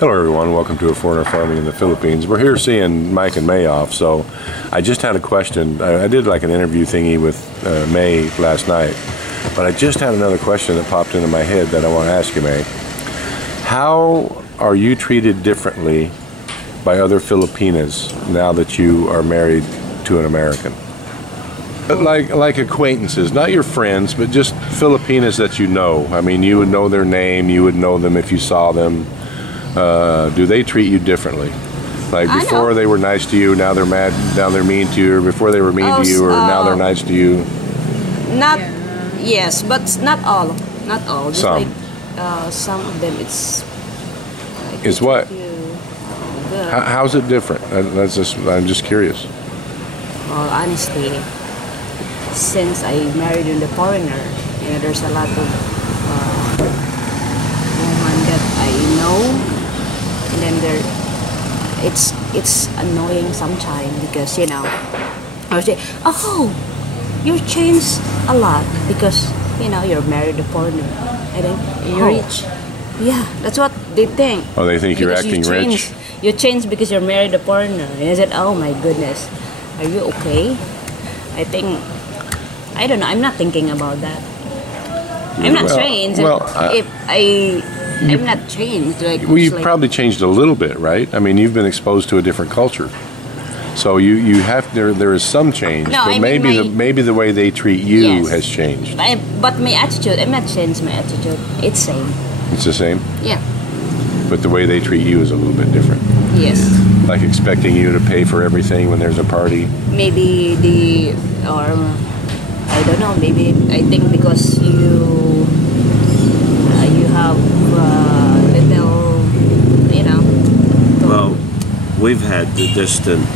Hello everyone, welcome to A Foreigner Farming in the Philippines. We're here seeing Mike and May off, so I just had a question. I did like an interview thingy with May last night, but I just had another question that popped into my head that I want to ask you, May. How are you treated differently by other Filipinas now that you are married to an American? Like acquaintances, not your friends, but just Filipinas that you know. I mean, you would know their name, you would know them if you saw them. Do they treat you differently? Like before they were nice to you, now they're mad, now they're mean to you, or before they were mean to you, or now they're nice to you? Not, yes, but not all. Not all. Just some. Like, some of them it's... Like, is what? How's it different? I'm just curious. Well, honestly, since I married in the foreigner, there's a lot of women that I know. And then it's annoying sometimes because I would say, oh, you changed a lot because you're married a foreigner. I think you're rich. Yeah, that's what they think. Oh, they think you're acting rich. You changed because you're married a foreigner. And I said, oh my goodness, are you okay? I think I don't know. I'm not thinking about that. I'm not changed. Well, I'm not changed. Well, you've probably changed a little bit, right? I mean, you've been exposed to a different culture, so you have there is some change. No, but maybe the way they treat you has changed. But my attitude, I'm not changed. My attitude, it's same. It's the same. Yeah. But the way they treat you is a little bit different. Yes. Like expecting you to pay for everything when there's a party. Maybe I don't know. Maybe I think because you have little, Well, we've had the distant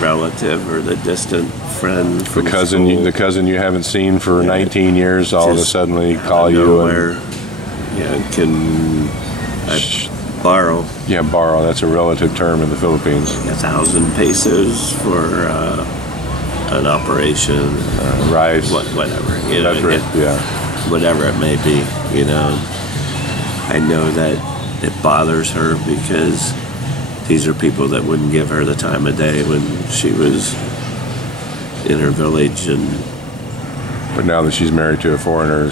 relative or the distant friend from the cousin you haven't seen for 19 years. All of a sudden, call you and can borrow. Yeah, borrow. That's a relative term in the Philippines. 1,000 pesos for an operation, rice, whatever. Whatever it may be. I know that it bothers her because these are people that wouldn't give her the time of day when she was in her village, but now that she's married to a foreigner,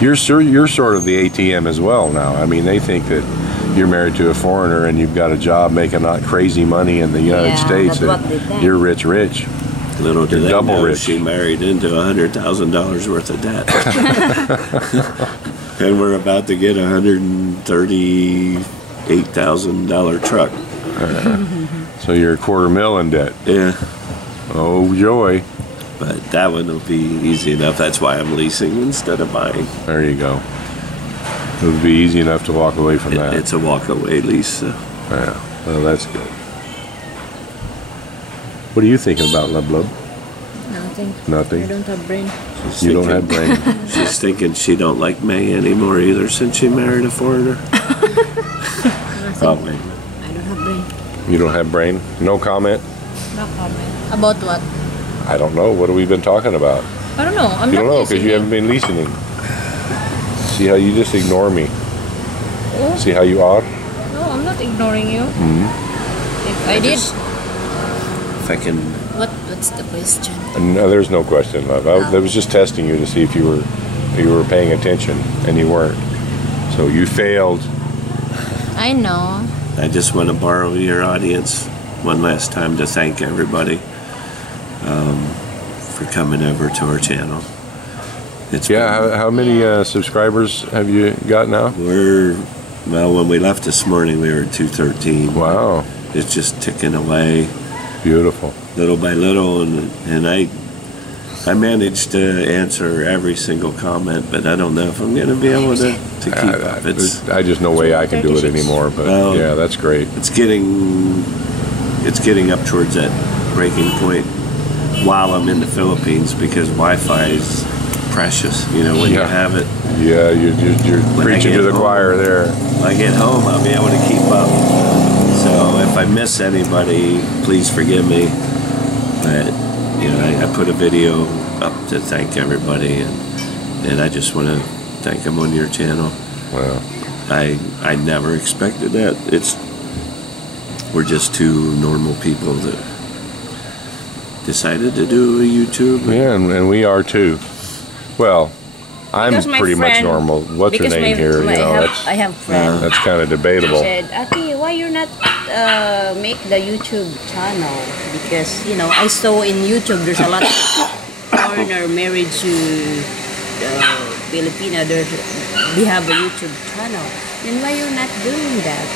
you're sort of the ATM as well now. I mean, they think that you're married to a foreigner and you've got a job making not crazy money in the United States. That you're rich. Little do they double know rich. She married into $100,000 worth of debt, and we're about to get a $138,000 truck. So you're $250,000 in debt. Yeah. Oh joy. But that one will be easy enough. That's why I'm leasing instead of buying. There you go. It would be easy enough to walk away from that. It's a walk-away lease. So. Yeah, well, that's good. What are you thinking about, Lub Lub? Nothing. Nothing? I don't have brain. You don't have brain? She's thinking she don't like May anymore either since she married a foreigner. Probably. I don't have brain. You don't have brain? No comment? No comment. About what? I don't know. What have we been talking about? I don't know. You don't know because you haven't been listening. See how you just ignore me? Oh. See how you are? No, I'm not ignoring you. If I did. If I can. What's the question? No, there's no question, love. I was just testing you to see if you were paying attention, and you weren't. So you failed. I know. I just want to borrow your audience one last time to thank everybody for coming over to our channel. How many subscribers have you got now? When we left this morning, we were at 213. Wow. It's just ticking away. Beautiful. Little by little, and I managed to answer every single comment, but I don't know if I'm going to be able to keep up. I just no way I can do it anymore, but yeah, that's great. It's getting up towards that breaking point while I'm in the Philippines because Wi-Fi is precious, when you have it. Yeah, you're preaching to the choir there. When I get home, I'll be able to keep up. So if I miss anybody, please forgive me. But I put a video up to thank everybody, and I just want to thank them on your channel. Well, I never expected that. We're just two normal people that decided to do a YouTube. Yeah, and we are too. Well, I'm Because my pretty much friend- normal. What's her because name here? You know, I have friends. that's kind of debatable. Said, Ati, why you're not make the YouTube channel? Because I saw in YouTube there's a lot of foreigner married to Filipina. They have a YouTube channel. Then why you're not doing that?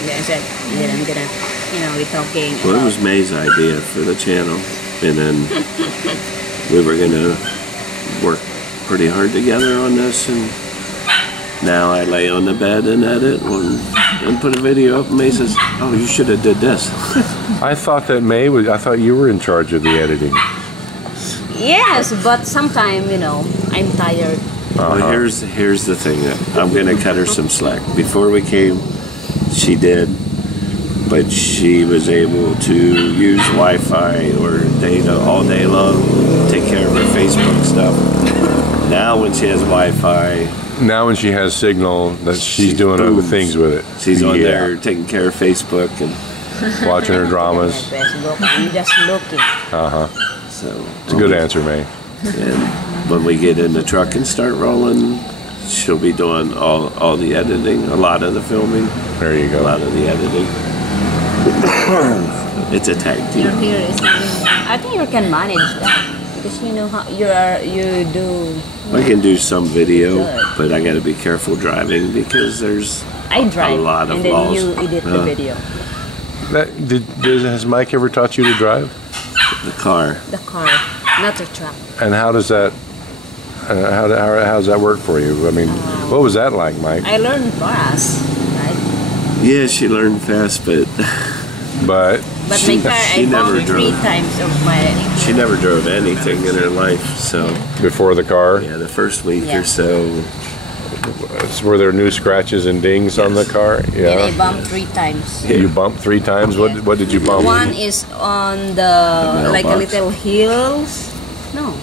And I said, then I'm gonna, we're talking. Well, it about- was May's idea for the channel, and then we were gonna work pretty hard together on this, and now I lay on the bed and edit and put a video up, and May says, "Oh, you should have did this." I thought that May was. I thought you were in charge of the editing. Yes, but sometimes I'm tired. Well, here's the thing. I'm gonna cut her some slack. Before we came, she did, but she was able to use Wi-Fi or data all day long, take care of her Facebook stuff. Now when she has Wi-Fi, Now when she has signal, that she's She doing other booms. things with it. she's on Yeah. there taking care of Facebook, and watching her dramas. Facebook, I'm just looking. so It's a good answer, May. And when we get in the truck and start rolling, she'll be doing all the editing, a lot of the filming, There you a go. lot of the editing. It's a tag Your team. hair is. I think you can manage that because you know how you do. I can do some video, Good. but I got to be careful driving because there's I drive, a lot of and then laws. you edit the video. Has Mike ever taught you to drive? The car. The car, not the truck. And how does that? How does that work for you? I mean, what was that like, Mike? I learned fast, right? Yeah, she learned fast, but But But She- my car, she I never bumped 3 drove. times of my. she never drove anything in her life. So before the car, yeah, the first week Yeah. or so, were there new scratches and dings on the car? And I Yeah. bumped 3 times. You bumped 3 times. What did you bump? One is on the like a mailbox. little hills. No,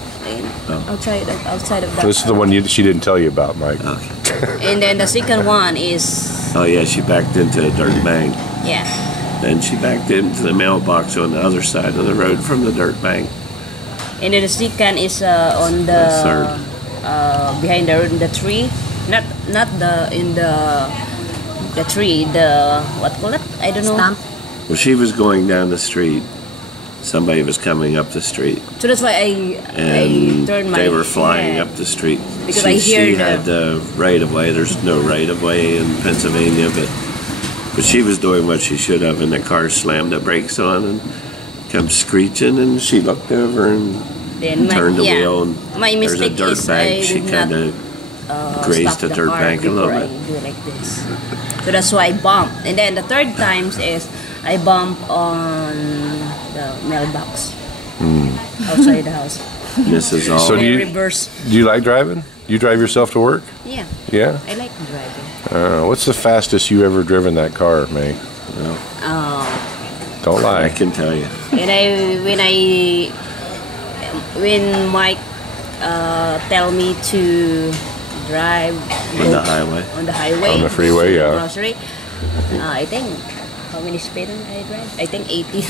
Oh. outside of that. This is the one she didn't tell you about, Mike. okay. And then the second one is Oh yeah, she backed into a dirt bank. yeah. Then she backed into the mailbox on the other side of the road from the dirt bank. And then the second is on the The third. behind the tree, not the in the tree. The what call it? I don't know. Stump. Well, she was going down the street. Somebody was coming up the street, So that's why I and turned my they were flying head. up the street. Because she, I hear she the- had the right of way. There's no right of way in Pennsylvania, but she was doing what she should have, and the car slammed the brakes on and come screeching, and she looked over and Then turned the yeah. wheel, and My there's a mistake dirt is bank. I She did kind not of grazed stop the dirt car bank a little before bit. I do like this. So that's why I bumped. And then the third times is I bump on the mailbox outside the house. This is all. So do I you- reverse. Do you like driving? You drive yourself to work? Yeah, Yeah. I like driving. What's the fastest you ever driven that car, May? Don't I lie. can tell you. And when Mike tell me to drive On the highway. on the highway, On the freeway, yeah. grocery, I think how many speed I drive? I think 80.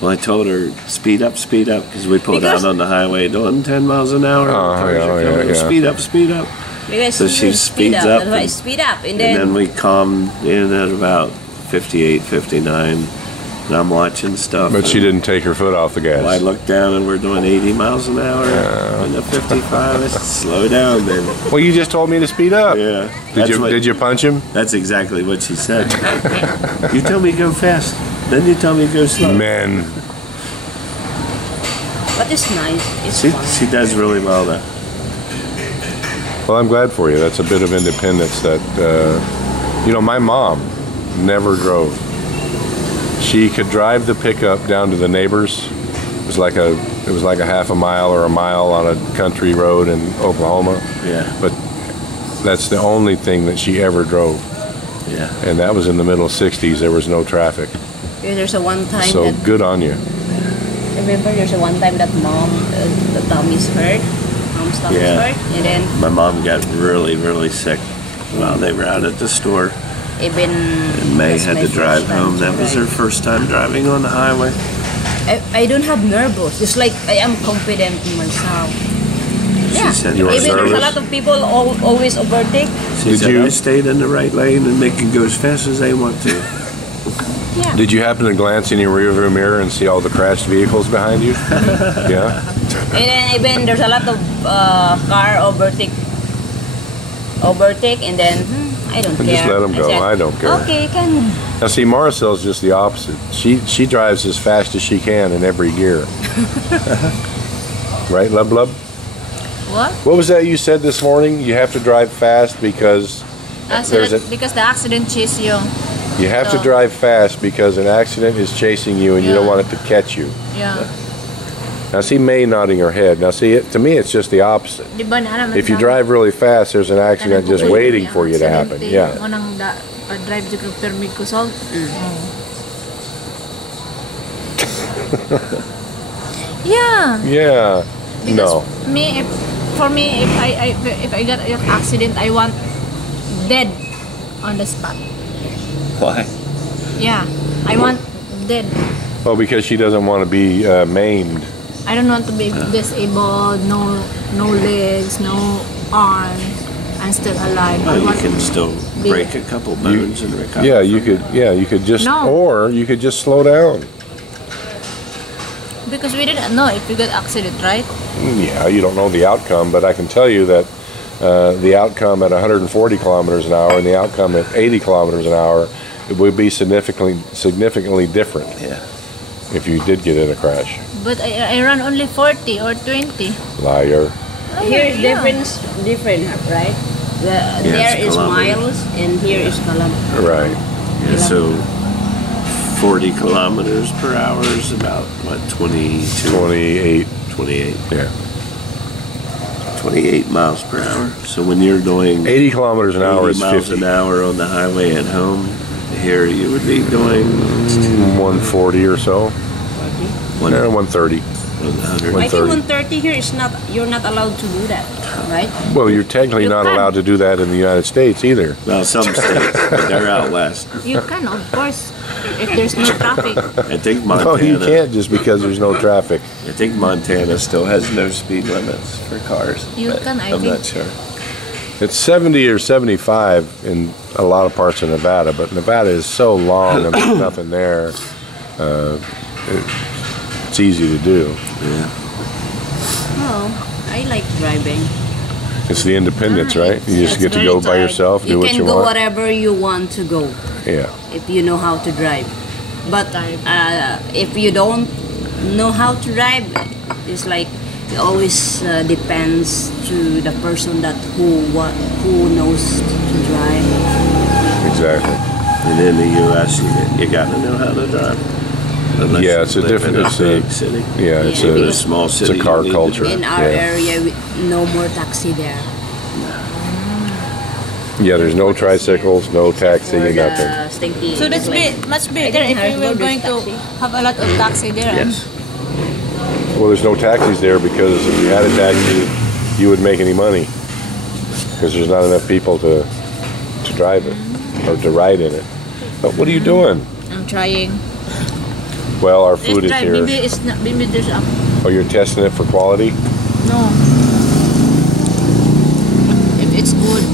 Well, I told her speed up, because we pulled Because- out on the highway doing 10 miles an hour. Cars yeah, are yeah, coming, yeah. Speed up. Because So she speed speeds up. up That's why I and- speed up, and And then then we calmed in at about 58, 59, and I'm watching stuff. But she and didn't take her foot off the gas. I looked down and we're doing 80 miles an hour. And the 55, I said, slow down, baby. Well, you just told me to speed up. Yeah. Did you punch him? That's exactly what she said. You tell me go fast, then you tell me go slow. Men. but it's nice. It's She, fun. she does really well, though. Well, I'm glad for you. That's a bit of independence that, my mom never drove. She could drive the pickup down to the neighbors. It was like a half a mile or a mile on a country road in Oklahoma. Yeah, But that's the only thing that she ever drove. yeah. And that was in the middle 60s. There was no traffic. There's a one time So that good on you. remember there's a one time that mom the tummy's hurt, mom's tummy's Yeah. hurt, and then My mom got really, really sick. while they were out at the store. Even And May that's had my to drive first time home. to That was her drive. first time driving on the highway. I don't have nervous. It's like I am confident in myself. She said, You were Even there's a nervous? lot of people always overtake. she Did said you- I stayed in the right lane and they can go as fast as they want to. Yeah. Did you happen to glance in your rearview mirror and see all the crashed vehicles behind you? Yeah. And then even there's a lot of car overtake, and then I don't care. Just let 'em go. said, I don't care. Okay, you can. Now see, Marcel's just the opposite. She drives as fast as she can in every gear. Right, Lub Lub? What? What was that you said this morning? You have to drive fast because There's a- Because the accident chased you. you have to So- drive fast because an accident is chasing you and you don't Yeah. want it to catch you. Yeah. Now see May nodding her head. Now see, to me it's just the opposite. Di ba na naman If you sa- drive really fast, there's an accident Kanang just kukulit waiting niya, for you to happen. aksidente. Yeah. Mo nang drive jud kag permit ko salt. Yeah. Yeah. Because No. for me, if I got an accident, I want dead on the spot. Why? Yeah, I want dead. Oh, because she doesn't want to be maimed. I don't want to be disabled. No legs, no arms. I'm still alive. I Well, you want can still be- break a couple bones and recover. Yeah, you from could. it. Yeah, you could just. No. Or you could just slow down. because we didn't know if we got accident, right? Yeah, you don't know the outcome, but I can tell you that the outcome at 140 kilometers an hour and the outcome at 80 kilometers an hour, it would be significantly different Yeah. if you did get in a crash. But I run only 40 or 20. Liar. Here is Yeah. different, right? There it's is kilometers. miles and here is kilometers. Right. Yeah, so 40 kilometers per hour is about, what, 22? 28. 28. Yeah. 28 miles per hour. So when you're doing 80 kilometers an hour 80 is miles 50. an hour on the highway at home, here you would be doing 140 or so. one- Yeah, 130. 100. I think 130. 130 here is not. You're not allowed to do that, right? Well, you're technically You not can. allowed to do that in the United States either. Well, some states, but they're out west. You can, of course, if there's no traffic. I think No, Montana. you can't just because there's no traffic. I think Montana still has no speed limits for cars. You but can, I I'm think. not sure. It's 70 or 75 in a lot of parts of Nevada, but Nevada is so long and there's nothing there. It's easy to do. Yeah. No, I like driving. It's the independence, right? You just It's get to very go by tired. yourself, do You what can you go want. wherever you want to go Yeah. if you know how to drive. But if you don't know how to drive, it's like it always depends to the person that who knows to drive. Exactly. And in the U.S., you got to know how to drive. Unless Yeah, you it's a live different- in a it's a- big city. Yeah, it's Yeah, a because small it's city, a car you need to culture. In our Yeah. area, no more taxi there. Yeah, there's no tricycles, no taxi, For nothing. the stinky. So that's like, much better if we were going to have a lot of taxi there. Yes. Well, there's no taxis there because if you had a taxi, you wouldn't make any money because there's not enough people to drive it or to ride in it. But what are you doing? I'm trying. Well, our Let's food is try. here. Maybe it's not. Maybe there's a Oh, you're testing it for quality? no. If it's good.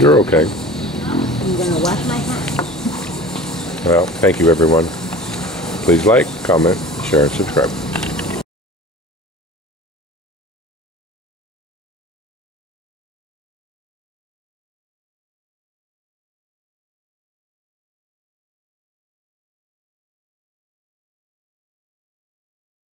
You're okay. I'm gonna wash my hands. Well, thank you, everyone. Please like, comment, share, and subscribe.